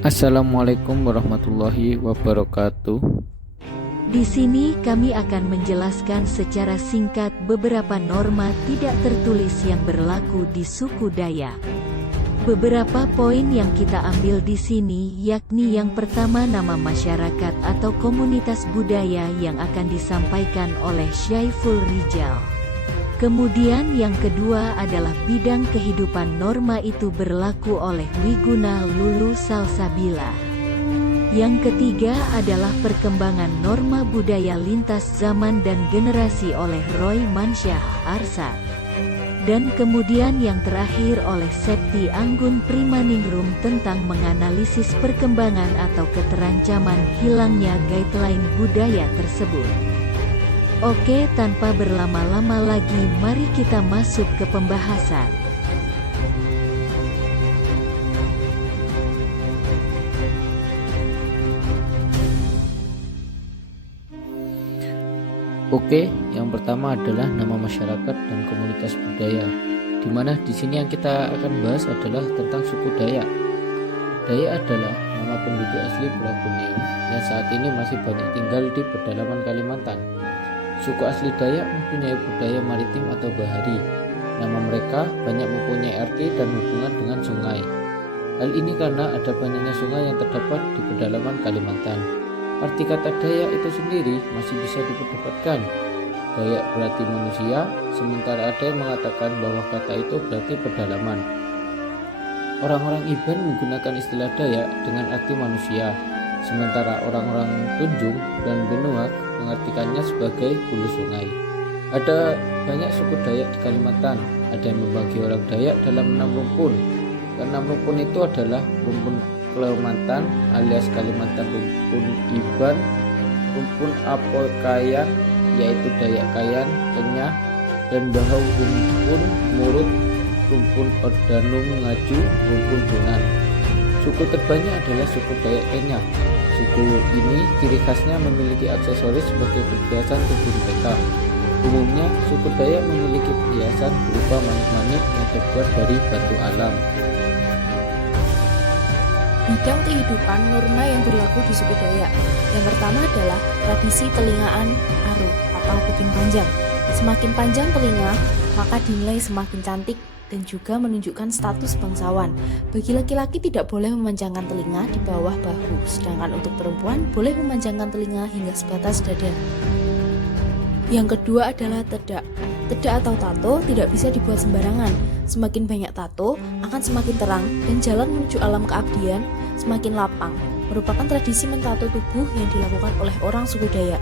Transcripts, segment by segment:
Assalamualaikum warahmatullahi wabarakatuh. Di sini kami akan menjelaskan secara singkat beberapa norma tidak tertulis yang berlaku di suku Dayak. Beberapa poin yang kita ambil di sini yakni yang pertama nama masyarakat atau komunitas budaya yang akan disampaikan oleh Syaiful Rijal. Kemudian yang kedua adalah bidang kehidupan norma itu berlaku oleh Wiguna Lulu Salsabila. Yang ketiga adalah perkembangan norma budaya lintas zaman dan generasi oleh Roy Mansyah Arsad. Dan kemudian yang terakhir oleh Septi Anggun Primaningrum tentang menganalisis perkembangan atau keterancaman hilangnya guideline budaya tersebut. Oke, tanpa berlama-lama lagi, mari kita masuk ke pembahasan. Oke, yang pertama adalah nama masyarakat dan komunitas budaya. Di mana di sini yang kita akan bahas adalah tentang suku Dayak. Dayak adalah nama penduduk asli Pulau Borneo yang saat ini masih banyak tinggal di pedalaman Kalimantan. Suku asli Dayak mempunyai budaya maritim atau bahari. Nama mereka banyak mempunyai arti dan hubungan dengan sungai. Hal ini karena ada banyaknya sungai yang terdapat di pedalaman Kalimantan. Arti kata Dayak itu sendiri masih bisa diperdebatkan. Dayak berarti manusia, sementara ada yang mengatakan bahwa kata itu berarti pedalaman. Orang-orang Iban menggunakan istilah Dayak dengan arti manusia, sementara orang-orang Tunjung dan Benua mengartikannya sebagai hulu sungai. Ada banyak suku Dayak di Kalimantan. Ada yang membagi orang Dayak dalam 6 rumpun. Ke-6 rumpun itu adalah rumpun Kalimantan alias Kalimantan rumpun Iban, rumpun Apokayan yaitu Dayak Kayan, Kenyah, dan Bahau rumpun Murut, rumpun Ordanum Ngaju, rumpun Bunan. Suku terbanyak adalah suku Dayak Kenyah. Suku ini ciri khasnya memiliki aksesoris sebagai perhiasan tubuh mereka. Umumnya, suku Dayak memiliki perhiasan berupa manik-manik yang terbuat dari batu alam. Bidang kehidupan norma yang berlaku di suku Dayak. Yang pertama adalah tradisi telingaan aru atau kuping panjang. Semakin panjang telinga, maka dinilai semakin cantik dan juga menunjukkan status bangsawan. Bagi laki-laki tidak boleh memanjangkan telinga di bawah bahu, sedangkan untuk perempuan boleh memanjangkan telinga hingga sebatas dada. Yang kedua adalah tedak. Tedak atau tato tidak bisa dibuat sembarangan. Semakin banyak tato, akan semakin terang dan jalan menuju alam keabdian semakin lapang. Merupakan tradisi mentato tubuh yang dilakukan oleh orang suku Dayak.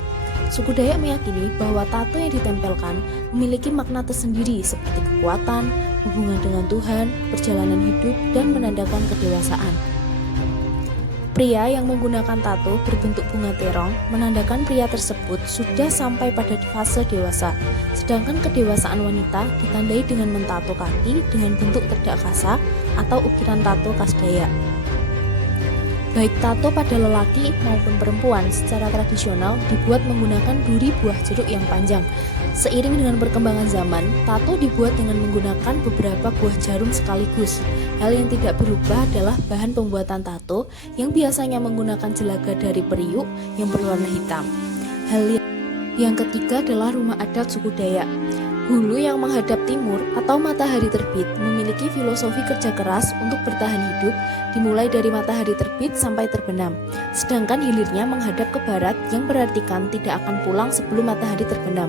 Suku Dayak meyakini bahwa tato yang ditempelkan memiliki makna tersendiri seperti kekuatan, hubungan dengan Tuhan, perjalanan hidup, dan menandakan kedewasaan. Pria yang menggunakan tato berbentuk bunga terong menandakan pria tersebut sudah sampai pada fase dewasa. Sedangkan kedewasaan wanita ditandai dengan mentato kaki dengan bentuk terdak kasa atau ukiran tato khas Dayak. Baik tato pada lelaki maupun perempuan secara tradisional dibuat menggunakan duri buah jeruk yang panjang. Seiring dengan perkembangan zaman, tato dibuat dengan menggunakan beberapa buah jarum sekaligus. Hal yang tidak berubah adalah bahan pembuatan tato yang biasanya menggunakan jelaga dari periuk yang berwarna hitam. Hal yang ketiga adalah rumah adat suku Dayak. Hulu yang menghadap timur atau matahari terbit memiliki filosofi kerja keras untuk bertahan hidup dimulai dari matahari terbit sampai terbenam. Sedangkan hilirnya menghadap ke barat yang berartikan tidak akan pulang sebelum matahari terbenam.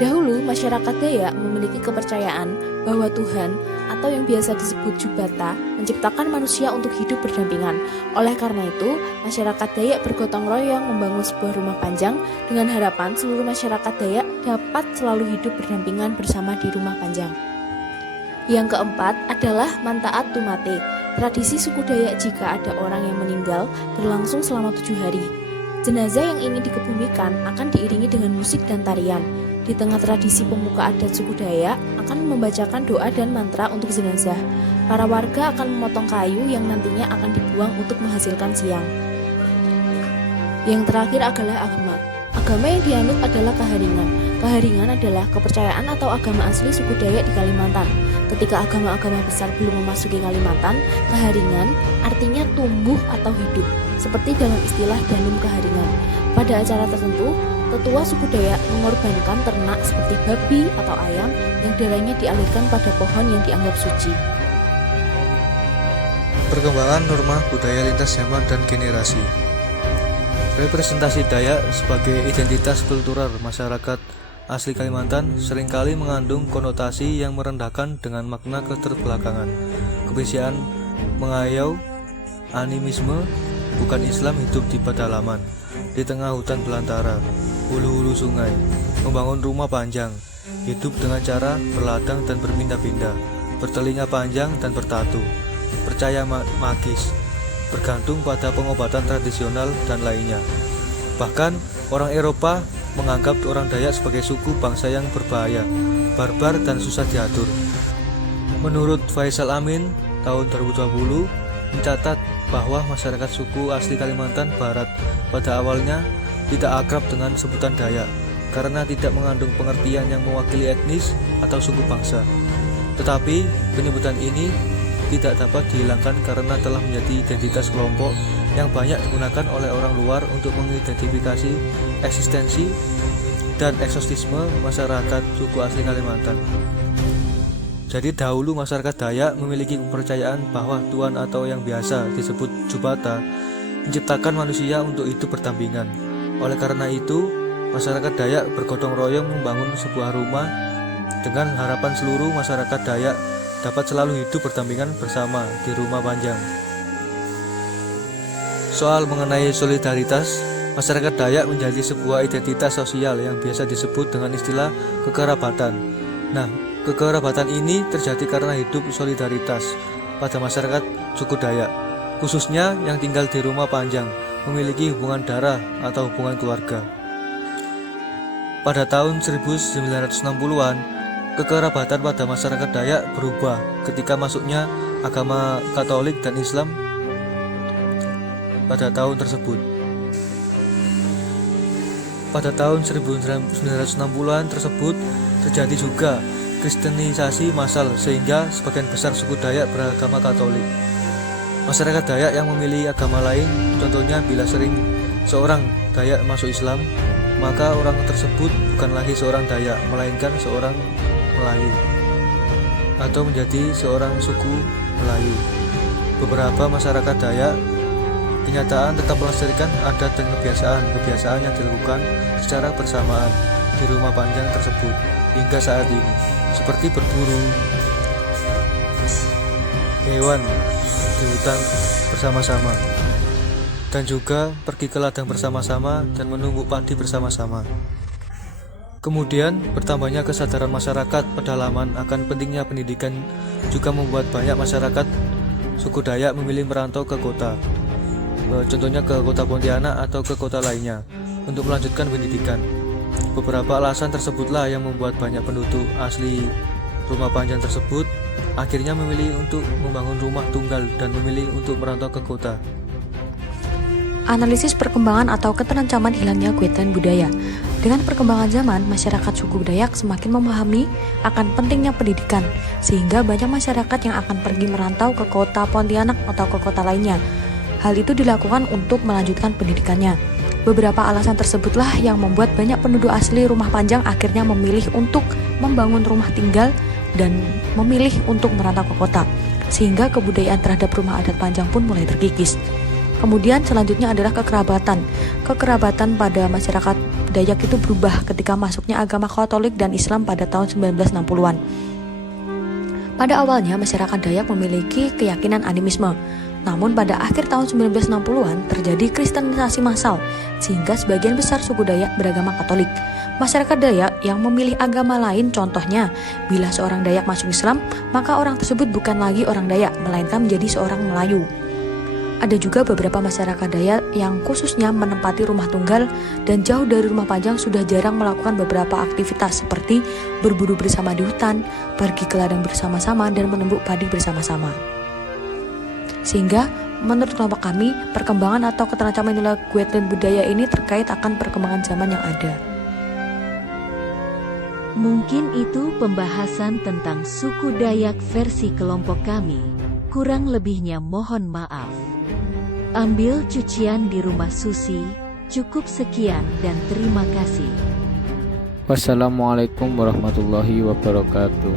Dahulu masyarakat Dayak memiliki kepercayaan bahwa Tuhan atau yang biasa disebut Jubata menciptakan manusia untuk hidup berdampingan. Oleh karena itu, masyarakat Dayak bergotong royong membangun sebuah rumah panjang dengan harapan seluruh masyarakat Dayak dapat selalu hidup berdampingan bersama di rumah panjang. Yang keempat adalah Mantaat Tumate. Tradisi suku Dayak jika ada orang yang meninggal berlangsung selama 7 hari. Jenazah yang ingin dikebumikan akan diiringi dengan musik dan tarian. Di tengah tradisi pemuka adat suku Dayak akan membacakan doa dan mantra untuk jenazah. Para warga akan memotong kayu yang nantinya akan dibuang untuk menghasilkan siang. Yang terakhir adalah agama. Agama yang dianut adalah Kaharingan. Kaharingan adalah kepercayaan atau agama asli suku Dayak di Kalimantan. Ketika agama-agama besar belum memasuki Kalimantan, keharingan artinya tumbuh atau hidup, seperti dalam istilah Danum Keharingan. Pada acara tertentu, tetua suku Dayak mengorbankan ternak seperti babi atau ayam yang darahnya dialirkan pada pohon yang dianggap suci. Perkembangan norma budaya lintas zaman dan generasi. Representasi Dayak sebagai identitas kultural masyarakat asli Kalimantan seringkali mengandung konotasi yang merendahkan dengan makna keterbelakangan, kebiasaan mengayau, animisme, bukan Islam hidup di pedalaman, di tengah hutan belantara, hulu-hulu sungai, membangun rumah panjang, hidup dengan cara berladang dan berpindah-pindah, bertelinga panjang dan bertatu, percaya magis, bergantung pada pengobatan tradisional dan lainnya. Bahkan orang Eropa menganggap orang Dayak sebagai suku bangsa yang berbahaya, barbar dan susah diatur. Menurut Faisal Amin tahun 2020 mencatat bahwa masyarakat suku asli Kalimantan Barat pada awalnya tidak akrab dengan sebutan Dayak karena tidak mengandung pengertian yang mewakili etnis atau suku bangsa. Tetapi penyebutan ini tidak dapat dihilangkan karena telah menjadi identitas kelompok yang banyak digunakan oleh orang luar untuk mengidentifikasi eksistensi dan eksotisme masyarakat suku asli Kalimantan. Jadi dahulu masyarakat Dayak memiliki kepercayaan bahwa Tuhan atau yang biasa disebut Jubata menciptakan manusia untuk hidup berdampingan. Oleh karena itu, masyarakat Dayak bergotong royong membangun sebuah rumah dengan harapan seluruh masyarakat Dayak dapat selalu hidup berdampingan bersama di rumah panjang. Soal mengenai solidaritas, masyarakat Dayak menjadi sebuah identitas sosial yang biasa disebut dengan istilah kekerabatan. Nah, kekerabatan ini terjadi karena hidup solidaritas pada masyarakat suku Dayak, khususnya yang tinggal di rumah panjang, memiliki hubungan darah atau hubungan keluarga. Pada tahun 1960-an, kekerabatan pada masyarakat Dayak berubah ketika masuknya agama Katolik dan Islam pada tahun tersebut. Pada tahun 1960-an tersebut terjadi juga kristenisasi massal sehingga sebagian besar suku Dayak beragama Katolik. Masyarakat Dayak yang memilih agama lain, contohnya bila sering seorang Dayak masuk Islam, maka orang tersebut bukan lagi seorang Dayak, melainkan seorang Melayu atau menjadi seorang suku Melayu. Beberapa masyarakat Dayak kenyataan tetap melestarikan adat dan kebiasaan yang dilakukan secara bersamaan di rumah panjang tersebut hingga saat ini, seperti berburu hewan di hutan bersama-sama dan juga pergi ke ladang bersama-sama dan menumbuk padi bersama-sama. Kemudian bertambahnya kesadaran masyarakat pedalaman akan pentingnya pendidikan juga membuat banyak masyarakat suku Dayak memilih merantau ke kota. Contohnya ke kota Pontianak atau ke kota lainnya untuk melanjutkan pendidikan. Beberapa alasan tersebutlah yang membuat banyak penduduk asli rumah panjang tersebut akhirnya memilih untuk membangun rumah tunggal dan memilih untuk merantau ke kota. Analisis perkembangan atau keterancaman hilangnya kewujudan budaya. Dengan perkembangan zaman, masyarakat suku Dayak semakin memahami akan pentingnya pendidikan, sehingga banyak masyarakat yang akan pergi merantau ke kota Pontianak atau ke kota lainnya. Hal itu dilakukan untuk melanjutkan pendidikannya. Beberapa alasan tersebutlah yang membuat banyak penduduk asli rumah panjang akhirnya memilih untuk membangun rumah tinggal dan memilih untuk merantau ke kota, sehingga kebudayaan terhadap rumah adat panjang pun mulai terkikis. Kemudian selanjutnya adalah kekerabatan. Kekerabatan pada masyarakat Dayak itu berubah ketika masuknya agama Katolik dan Islam pada tahun 1960-an. Pada awalnya masyarakat Dayak memiliki keyakinan animisme. Namun pada akhir tahun 1960-an terjadi kristenisasi massal sehingga sebagian besar suku Dayak beragama Katolik. Masyarakat Dayak yang memilih agama lain, contohnya bila seorang Dayak masuk Islam, maka orang tersebut bukan lagi orang Dayak, melainkan menjadi seorang Melayu. Ada juga beberapa masyarakat Dayak yang khususnya menempati rumah tunggal dan jauh dari rumah panjang sudah jarang melakukan beberapa aktivitas seperti berburu bersama di hutan, pergi ke ladang bersama-sama, dan menumbuk padi bersama-sama. Sehingga menurut kelompok kami, perkembangan atau keterancaman nilai kewujudan budaya ini terkait akan perkembangan zaman yang ada. Mungkin itu pembahasan tentang suku Dayak versi kelompok kami. Kurang lebihnya mohon maaf. Ambil cucian di rumah Susi. Cukup sekian dan terima kasih. Wassalamualaikum warahmatullahi wabarakatuh.